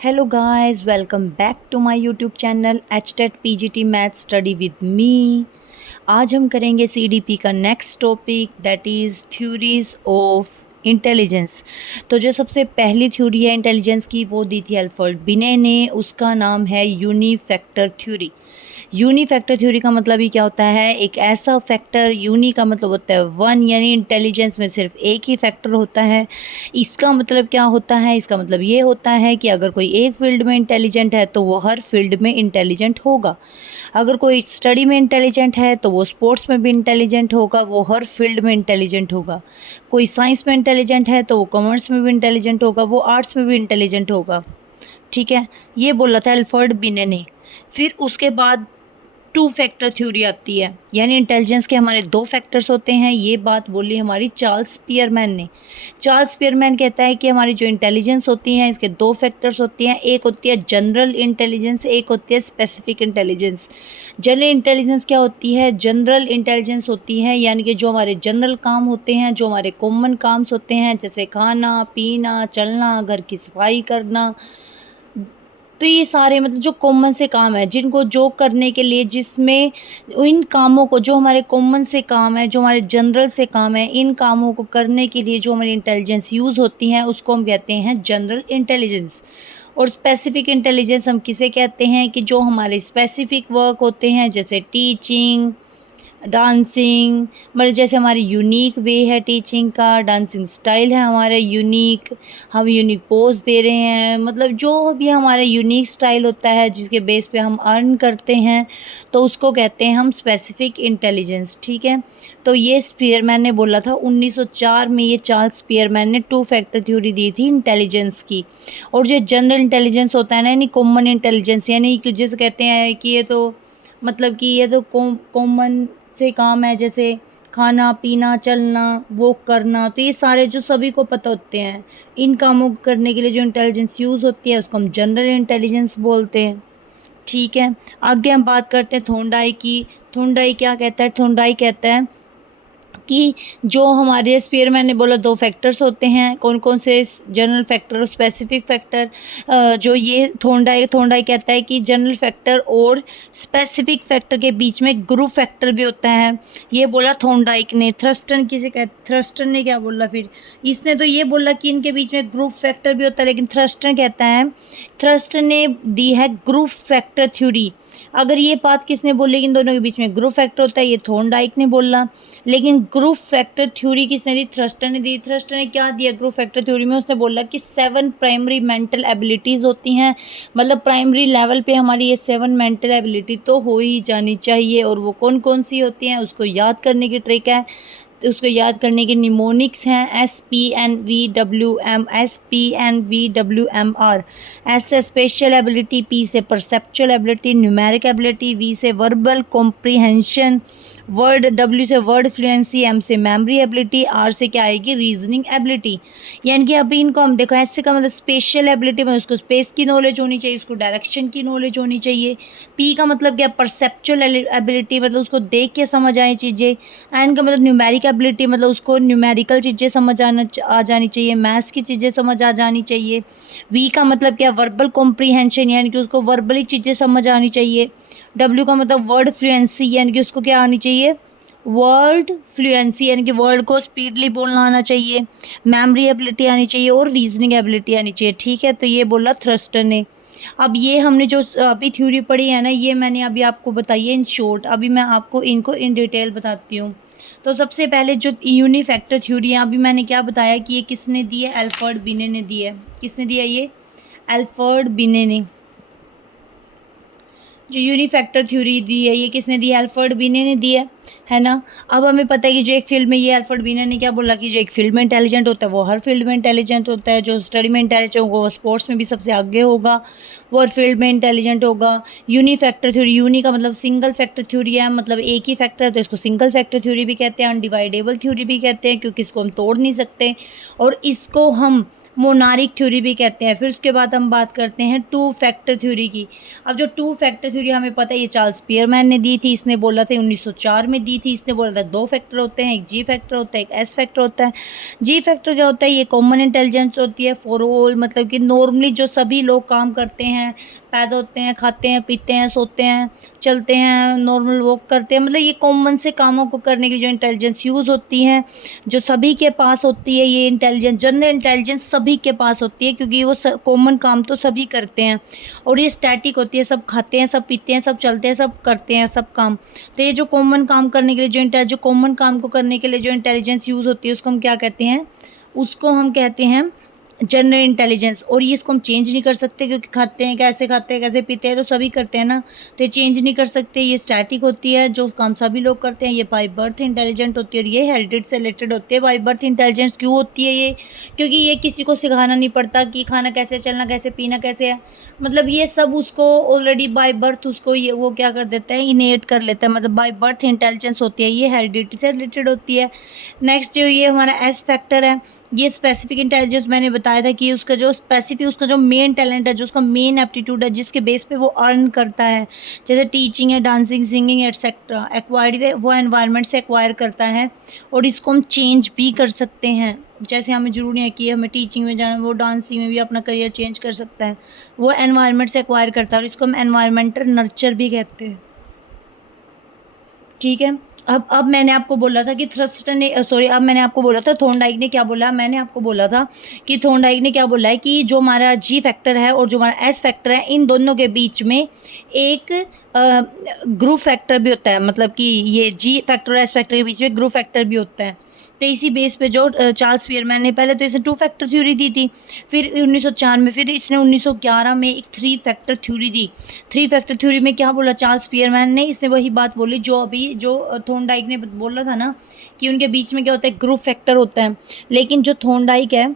Hello guys, welcome back to my YouTube channel HTET PGT math study with me. आज हम करेंगे CDP का next topic that is theories of intelligence. तो जो सबसे पहली थ्योरी है इंटेलिजेंस की वो दी थी अल्फ्रेड बिने ने, उसका नाम है यूनिफैक्टर थ्योरी। यूनिफैक्टर थ्योरी का मतलब ही क्या होता है? एक ऐसा फैक्टर, यूनी का मतलब होता है वन, यानी इंटेलिजेंस में सिर्फ एक ही फैक्टर होता है। इसका मतलब क्या होता है? इसका मतलब ये होता है कि अगर कोई एक फील्ड में इंटेलिजेंट है तो वो हर फील्ड में इंटेलिजेंट होगा। अगर कोई स्टडी में इंटेलिजेंट है तो वो स्पोर्ट्स में भी इंटेलिजेंट होगा, वो हर फील्ड में इंटेलिजेंट होगा। कोई साइंस में इंटेलिजेंट है तो वो कॉमर्स में भी इंटेलिजेंट होगा, वो आर्ट्स में भी इंटेलिजेंट होगा। ठीक है, ये बोला था अल्फ्रेड बिने ने। फिर उसके बाद टू फैक्टर थ्योरी आती है, यानी इंटेलिजेंस के हमारे दो फैक्टर्स होते हैं। ये बात बोली हमारी चार्ल्स स्पीयरमैन ने। चार्ल्स स्पीयरमैन कहता है कि हमारी जो इंटेलिजेंस होती है इसके दो फैक्टर्स होती हैं। एक होती है जनरल इंटेलिजेंस, एक होती है स्पेसिफिक इंटेलिजेंस। जनरल इंटेलिजेंस क्या होती है? जनरल इंटेलिजेंस होती है यानी कि जो हमारे जनरल काम होते हैं, जो हमारे कॉमन काम्स होते हैं, जैसे खाना पीना, चलना, घर की सफाई करना। तो ये सारे मतलब जो कॉमन से काम है, जिनको जो करने के लिए, जिसमें इन कामों को, जो हमारे कॉमन से काम है, जो हमारे जनरल से काम है, इन कामों को करने के लिए जो हमारी इंटेलिजेंस यूज़ होती है उसको हम कहते हैं जनरल इंटेलिजेंस। और स्पेसिफिक इंटेलिजेंस हम किसे कहते हैं? कि जो हमारे स्पेसिफिक वर्क होते हैं, जैसे टीचिंग, डांसिंग, मतलब जैसे हमारी यूनिक वे है टीचिंग का, डांसिंग स्टाइल है हमारा यूनिक, हम यूनिक पोज दे रहे हैं, मतलब जो भी हमारा यूनिक स्टाइल होता है जिसके बेस पे हम अर्न करते हैं, तो उसको कहते हैं हम स्पेसिफिक इंटेलिजेंस। ठीक है, तो ये स्पीयरमैन ने बोला था 1904 में। ये चार्ल्स स्पीयरमैन ने टू फैक्टर थ्योरी दी थी इंटेलिजेंस की। और जो जनरल इंटेलिजेंस होता है ना, यानी कॉमन इंटेलिजेंस, यानी कि जिसे कहते हैं कि ये तो मतलब कि ये तो कॉमन से काम है, जैसे खाना पीना, चलना, वॉक करना, तो ये सारे जो सभी को पता होते हैं, इन कामों को करने के लिए जो इंटेलिजेंस यूज़ होती है उसको हम जनरल इंटेलिजेंस बोलते हैं। ठीक है, आगे हम बात करते हैं थोंडाई की। थोंडाई क्या कहता है? थोंडाई कहता है कि जो हमारे स्पीयरमैन ने बोला दो फैक्टर्स होते हैं, कौन कौन से? जनरल फैक्टर और स्पेसिफिक फैक्टर। जो ये थोंडाई कहता है कि जनरल फैक्टर और स्पेसिफिक फैक्टर के बीच में ग्रुप फैक्टर भी होता है। ये बोला थोंडाइक ने। थ्रस्टन किसे कहते? थ्रस्टन ने क्या बोला फिर? इसने तो ये बोला कि इनके बीच में ग्रुप फैक्टर भी होता है, लेकिन थ्रस्टन कहता है, थ्रस्टन ने दी है ग्रुप फैक्टर थ्योरी। अगर ये बात किसने बोली कि इन दोनों के बीच में ग्रुप फैक्टर होता है? ये थोंडाइक ने बोला। लेकिन ग्रुप फैक्टर थ्योरी किसने दी? थ्रस्टर ने दी। थ्रस्टर ने क्या दिया ग्रुप फैक्टर थ्योरी में? उसने बोला कि 7 प्राइमरी मेंटल एबिलिटीज़ होती हैं, मतलब प्राइमरी लेवल पे हमारी ये 7 मेंटल एबिलिटी तो हो ही जानी चाहिए। और वो कौन कौन सी होती हैं उसको याद करने की ट्रिक है। तो उसको याद करने के निमोनिक्स हैं SPNVWM, SPNVWMR। एस से स्पेशल एबिलिटी, P से perceptual ability, numeric ability, V से वर्बल कॉम्प्रीहेंशन, वर्ड, W से वर्ड फ्लुएंसी, M से मेमोरी एबिलिटी, R से क्या आएगी? Reasoning ability. यानी कि अभी इनको हम देखो, S का मतलब स्पेशल एबिलिटी, मतलब उसको स्पेस की नॉलेज होनी चाहिए, उसको डायरेक्शन की नॉलेज होनी चाहिए। P का मतलब क्या? परसेप्चुअल एबिलिटी, मतलब उसको देख के समझ आए चीज़ें। एन का मतलब न्यूमेरिक एबिलिटी, मतलब उसको न्यूमेरिकल चीज़ें समझ आ जानी चाहिए, मैथ्स की चीज़ें समझ आ जानी चाहिए। वी का मतलब क्या? वर्बल कॉम्प्रीहेंशन, यानी कि उसको वर्बली चीज़ें समझ आनी चाहिए। डब्ल्यू का मतलब वर्ड फ्लुएंसी, यानी कि उसको क्या आनी चाहिए? वर्ड फ्लुएंसी, यानी कि वर्ड को स्पीडली बोलना आना चाहिए। मेमोरी एबिलिटी आनी चाहिए और रीजनिंग एबिलिटी आनी चाहिए। ठीक है, तो ये बोला थ्रस्टर ने। अब ये हमने जो अभी थ्योरी पढ़ी है ना, ये मैंने अभी आपको बताई है इन शॉर्ट। अभी मैं आपको इनको इन डिटेल बताती हूँ। तो सबसे पहले जो यूनिफैक्टर थ्योरी है, अभी मैंने क्या बताया कि ये किसने दी है? अल्फ्रेड बिने ने दी है। किसने दिया ये? अल्फ्रेड बिने ने। जो यूनिफैक्टर थ्योरी दी है ये किसने दी है? अल्फ्रेड बिने ने दी है ना। अब हमें पता है कि जो एक फील्ड में, ये अल्फ्रेड बिने ने क्या बोला कि जो एक फील्ड में इंटेलिजेंट होता है वो हर फील्ड में इंटेलिजेंट होता है। जो स्टडी में इंटेलिजेंट होगा वो स्पोर्ट्स में भी सबसे आगे होगा, वो हर फील्ड में इंटेलिजेंट होगा। यूनिफैक्टर थ्योरी, यूनी का मतलब सिंगल फैक्टर थ्योरी है, मतलब एक ही फैक्टर है तो इसको सिंगल फैक्टर थ्योरी भी कहते हैं, अनडिवाइडेबल थ्योरी भी कहते हैं, क्योंकि इसको हम तोड़ नहीं सकते। और इसको हम मोनारिक थ्योरी भी कहते हैं। फिर उसके बाद हम बात करते हैं टू फैक्टर थ्योरी की। अब जो टू फैक्टर थ्योरी हमें पता है ये चार्ल्स स्पीयरमैन ने दी थी, इसने बोला था 1904 में दी थी। इसने बोला था 2 फैक्टर होते हैं, एक जी फैक्टर होता है, एक एस फैक्टर होता है। जी फैक्टर क्या होता है? ये कॉमन इंटेलिजेंस होती है फॉर ऑल, मतलब कि नॉर्मली जो सभी लोग काम करते हैं, पैदा होते हैं, खाते हैं, पीते हैं, सोते हैं, चलते हैं, नॉर्मल वॉक करते हैं, मतलब ये कॉमन से कामों को करने के लिए जो इंटेलिजेंस यूज़ होती है, जो सभी के पास होती है, ये इंटेलिजेंस, जनरल इंटेलिजेंस सभी के पास होती है, क्योंकि वो कॉमन काम तो सभी करते हैं और ये स्टैटिक होती है, सब खाते हैं, सब पीते हैं, सब चलते हैं, सब करते हैं, सब काम। तो ये जो कॉमन काम करने के लिए जो कॉमन काम को करने के लिए जो इंटेलिजेंस यूज़ होती है उसको हम क्या कहते हैं? उसको हम कहते हैं जनरल इंटेलिजेंस। और ये इसको हम चेंज नहीं कर सकते, क्योंकि खाते हैं, कैसे पीते हैं, तो सभी करते हैं ना, तो ये चेंज नहीं कर सकते। ये स्टैटिक होती है, जो काम सभी लोग करते हैं। ये बाय बर्थ इंटेलिजेंट होती है और ये हेरिडिटी से रिलेटेड होती है। बाय बर्थ इंटेलिजेंस क्यों होती है ये? क्योंकि ये किसी को सिखाना नहीं पड़ता कि खाना कैसे, चलना कैसे, पीना कैसे है, मतलब ये सब उसको ऑलरेडी बाय बर्थ उसको ये वो क्या कर देता है, इनेट कर लेता है, मतलब बाय बर्थ इंटेलिजेंस होती है, ये हेरिडिटी से रिलेटेड होती है। नेक्स्ट जो ये हमारा एस फैक्टर है, ये स्पेसिफिक इंटेलिजेंस मैंने बताया था कि उसका जो स्पेसिफिक, उसका जो मेन टैलेंट है, जो उसका मेन एप्टीट्यूड है, जिसके बेस पे वो अर्न करता है, जैसे टीचिंग है, डांसिंग, सिंगिंग एटसेट्रा, एक्वायर्ड वो एनवायरनमेंट से एक्वायर करता है और इसको हम चेंज भी कर सकते हैं। जैसे हमें ज़रूरी है कि हमें टीचिंग में जाना, वो डांसिंग में भी अपना करियर चेंज कर सकता है, वो एनवायरनमेंट से एक्वायर करता है और इसको हम एनवायरमेंटल नर्चर भी कहते हैं। ठीक है। अब मैंने आपको बोला था कि थ्रस्टन ने अब मैंने आपको बोला था थॉर्नडाइक ने क्या बोला, मैंने आपको बोला था कि थॉर्नडाइक ने क्या बोला है कि जो हमारा जी फैक्टर है और जो हमारा एस फैक्टर है, इन दोनों के बीच में एक ग्रुप फैक्टर भी होता है, मतलब कि ये जी फैक्टर और एस फैक्टर के बीच में ग्रुप फैक्टर भी होता है। तो इसी बेस पे जो चार्ल्स स्पीयरमैन ने पहले तो इसे टू फैक्टर थ्योरी दी थी, फिर 1904 में, फिर इसने 1911 में एक थ्री फैक्टर थ्योरी दी। थ्री फैक्टर थ्योरी में क्या बोला चार्ल्स स्पीयरमैन ने? इसने वही बात बोली जो अभी जो थॉर्नडाइक ने बोला था ना, कि उनके बीच में क्या होता है, ग्रुप फैक्टर होता है। लेकिन जो थॉर्नडाइक है,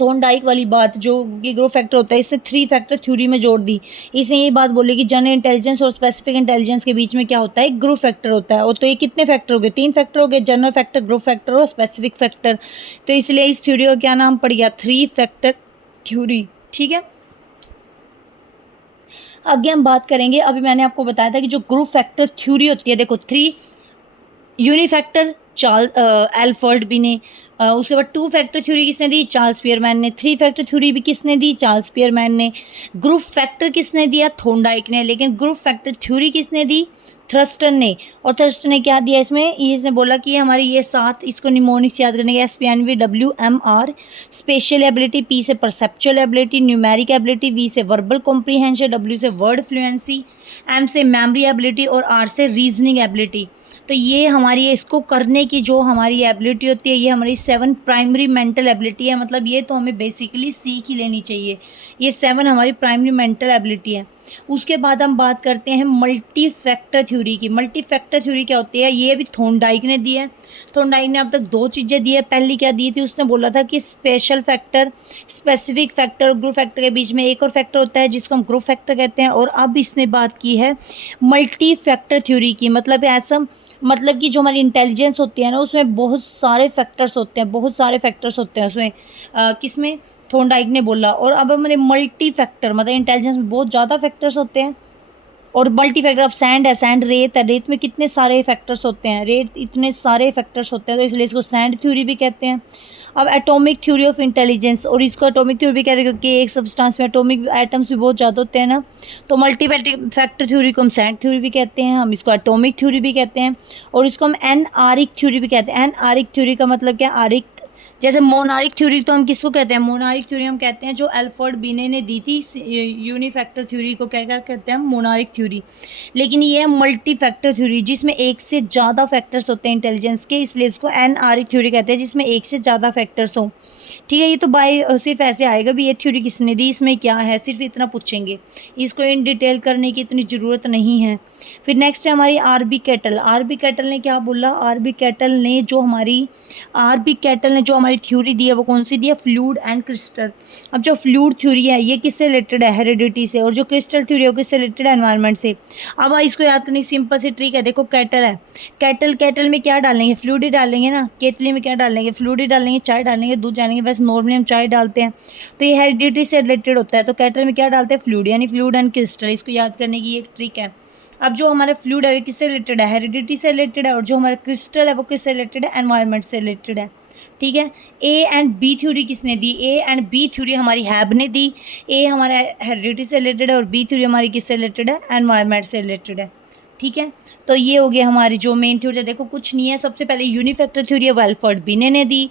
थॉर्नडाइक वाली बात जो कि ग्रुप फैक्टर होता है, इससे थ्री फैक्टर थ्योरी में जोड़ दी। इसने ये बात बोली कि जनरल इंटेलिजेंस और स्पेसिफिक इंटेलिजेंस के बीच में क्या होता है, ग्रुप फैक्टर होता है। और तो ये कितने फैक्टर हो गए? 3 फैक्टर हो गए, जनरल फैक्टर, ग्रुप फैक्टर और स्पेसिफिक फैक्टर। तो इसलिए इस थ्योरी का क्या नाम पड़ गया? Three factor theory. ठीक है। आगे हम बात करेंगे, अभी मैंने आपको बताया था कि जो ग्रुप फैक्टर थ्योरी होती है, देखो थ्री यूनिफैक्टर एल्फर्ड बी ने, उसके बाद टू फैक्टर थ्योरी किसने दी? चार्ल्स स्पीयरमैन ने। थ्री फैक्टर थ्योरी भी किसने दी? चार्ल्स स्पीयरमैन ने। ग्रुप फैक्टर किसने दिया? थॉर्नडाइक ने। लेकिन ग्रुप फैक्टर थ्योरी किसने दी? थ्रस्टन ने। और थ्रस्टन ने क्या दिया इसमें? इसने बोला कि हमारे ये 7, इसको निमोनिक्स याद करने के, SPNV, WMR, special ability, P से perceptual ability, numeric ability, V से वर्बल कॉम्प्रीहेंशन, W से वर्ड फ्लुएंसी, M से मेमोरी एबिलिटी और R से रीजनिंग एबिलिटी। तो ये हमारी इसको करने की जो हमारी एबिलिटी होती है, ये हमारी 7 प्राइमरी मेंटल एबिलिटी है, मतलब ये तो हमें बेसिकली सीख ही लेनी चाहिए। ये 7 हमारी प्राइमरी मेंटल एबिलिटी है। उसके बाद हम बात करते हैं मल्टी फैक्टर थ्योरी की। मल्टी फैक्टर थ्योरी क्या होती है? ये भी थॉर्नडाइक ने दी है। थॉर्नडाइक ने अब तक 2 चीज़ें दी है। पहली क्या दी थी? उसने बोला था कि स्पेशल फैक्टर, स्पेसिफिक फैक्टर और ग्रुप फैक्टर के बीच में एक और फैक्टर होता है जिसको हम ग्रुप फैक्टर कहते हैं। और अब इसने बात की है मल्टी फैक्टर थ्योरी की, मतलब ऐसा, मतलब कि जो हमारी इंटेलिजेंस होती है ना, उसमें बहुत सारे फैक्टर्स होते हैं, बहुत सारे फैक्टर्स होते हैं उसमें। किसमें? थॉर्नडाइक ने बोला। और अब हमने मल्टी फैक्टर, मतलब इंटेलिजेंस में बहुत ज़्यादा फैक्टर्स होते हैं। और मल्टी फैक्टर, अब सैंड है, सैंड रेत है, रेत में कितने सारे फैक्टर्स होते हैं, रेत इतने सारे फैक्टर्स होते हैं, तो इसलिए इसको सैंड थ्योरी भी कहते हैं। अब एटॉमिक थ्योरी ऑफ इंटेलिजेंस, और इसको एटॉमिक थ्योरी भी कहते हैं क्योंकि एक सब्सटेंस में एटॉमिक आइटम्स भी बहुत ज़्यादा होते हैं ना, तो मल्टी फैक्टर थ्योरी को हम सैंड थ्योरी भी कहते हैं, हम इसको एटॉमिक थ्योरी भी कहते हैं, और इसको हम एन आरिक थ्योरी भी कहते हैं। एन आरिक थ्योरी का मतलब क्या? आरिक, जैसे मोनारिक थ्योरी तो हम किसको कहते हैं? मोनारिक थ्योरी हम कहते हैं जो एल्फर्ड बिने ने दी थी, यूनिफैक्टर थ्योरी को क्या क्या कहते हैं हम? मोनारिक थ्योरी। लेकिन ये है मल्टी फैक्टर थ्योरी, जिसमें एक से ज़्यादा फैक्टर्स होते हैं इंटेलिजेंस के, इसलिए इसको एन आरिक थ्योरी कहते हैं, जिसमें एक से ज़्यादा फैक्टर्स हों। ठीक है। ये तो बाय सिर्फ ऐसे आएगा भी ये थ्योरी किसने दी, इसमें क्या है, सिर्फ इतना पूछेंगे, इसको इन डिटेल करने की इतनी ज़रूरत नहीं है। फिर नेक्स्ट है हमारी आरबी कैटल ने क्या बोला? आरबी कैटल ने जो हमारी हमारी थ्योरी दी है वो कौन सी दी है, फ्लूइड एंड क्रिस्टल। अब जो फ्लूइड थ्योरी है ये किससे रिलेटेड है, हेरिडिटी से, और जो क्रिस्टल थ्योरी है वो किससे रिलेटेड है, एनवायरनमेंट से। अब इसको याद करने की सिंपल सी ट्रिक है, देखो कैटल है, कैटल में क्या डालेंगे, फ्लूइड ही डालेंगे ना, केतली में क्या डालेंगे, फ्लूइड ही डालेंगे, चाय डालेंगे, दूध डालेंगे, वैसे नॉर्मली हम चाय डालते हैं, तो ये हेरिडिटी से रिलेटेड होता है। तो कैटल में क्या डालते हैं, फ्लूइड, यानी फ्लूइड एंड क्रिस्टल, इसको याद करने की एक ट्रिक है। अब जो हमारा फ्लूइड है वो किससे रिलेटेड है, हेरिडिटी से रिलेटेड है, और जो हमारा क्रिस्टल है वो किससे रिलेटेड है, एनवायरनमेंट से रिलेटेड है। ठीक है, ए एंड बी थ्योरी किसने दी, ए एंड बी थ्योरी हमारी हैब ने दी। ए हमारा हेरिडिटी से रिलेटेड है और बी थ्योरी हमारी किससे रिलेटेड है, एनवायरनमेंट से रिलेटेड है। ठीक है, तो ये हो गया हमारी जो मेन थ्योरी है। देखो कुछ नहीं है, सबसे पहले यूनिफैक्टर थ्योरी है वाल्फर्ड बिने ने दी,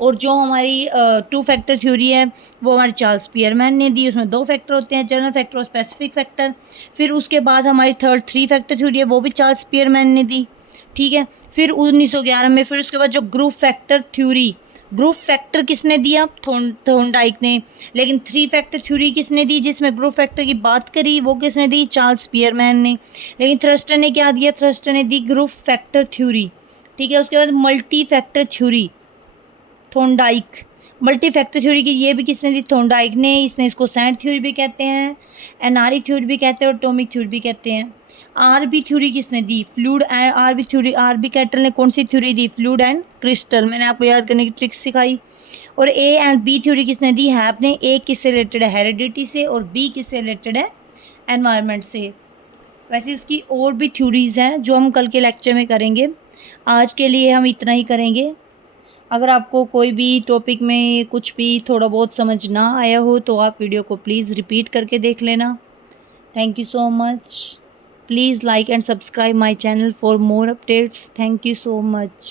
और जो हमारी टू फैक्टर थ्योरी है वो हमारी चार्ल्स स्पीयरमैन ने दी। उसमें 2 फैक्टर होते हैं, जनरल फैक्टर और स्पेसिफिक फैक्टर। फिर उसके बाद हमारी थर्ड 3 फैक्टर थ्योरी है वो भी चार्ल्स स्पीयरमैन ने दी। ठीक है, फिर 1911 में फिर उसके बाद जो group factor theory, group factor किसने दिया, थोर्नडाइक ने। लेकिन 3 फैक्टर थ्योरी किसने दी, जिसमें ग्रुप फैक्टर की बात करी, वो किसने दी, चार्ल्स स्पीयरमैन ने। लेकिन थ्रस्टर ने क्या दिया, थ्रस्टर ने दी ग्रुप फैक्टर थ्योरी। ठीक है, उसके बाद multi factor theory, Thorndike. Multi factor theory की ये भी किसने दी, थोर्नडाइक ने। इसने इसको सैंड थ्योरी भी कहते हैं, एनआरई थ्योरी भी कहते हैं और एटॉमिक थ्योरी भी कहते हैं। आरबी थ्योरी किसने दी, fluid and R B theory, R B Cattell ने कौन सी थ्योरी दी, फ्लूइड एंड क्रिस्टल, मैंने आपको याद करने की ट्रिक सिखाई। और ए एंड बी थ्योरी किसने दी, हैप ने। ए किससे रिलेटेड है, हेरिडिटी से, और बी किससे रिलेटेड है, एनवायरनमेंट से। वैसे इसकी और भी थ्योरीज हैं जो हम कल के लेक्चर में करेंगे, आज के लिए हम इतना ही करेंगे। अगर आपको कोई भी टॉपिक में कुछ भी थोड़ा बहुत समझ ना आया हो तो आप वीडियो को प्लीज़ रिपीट करके देख लेना। Thank you so much. Please like and subscribe my channel for more updates. Thank you so much.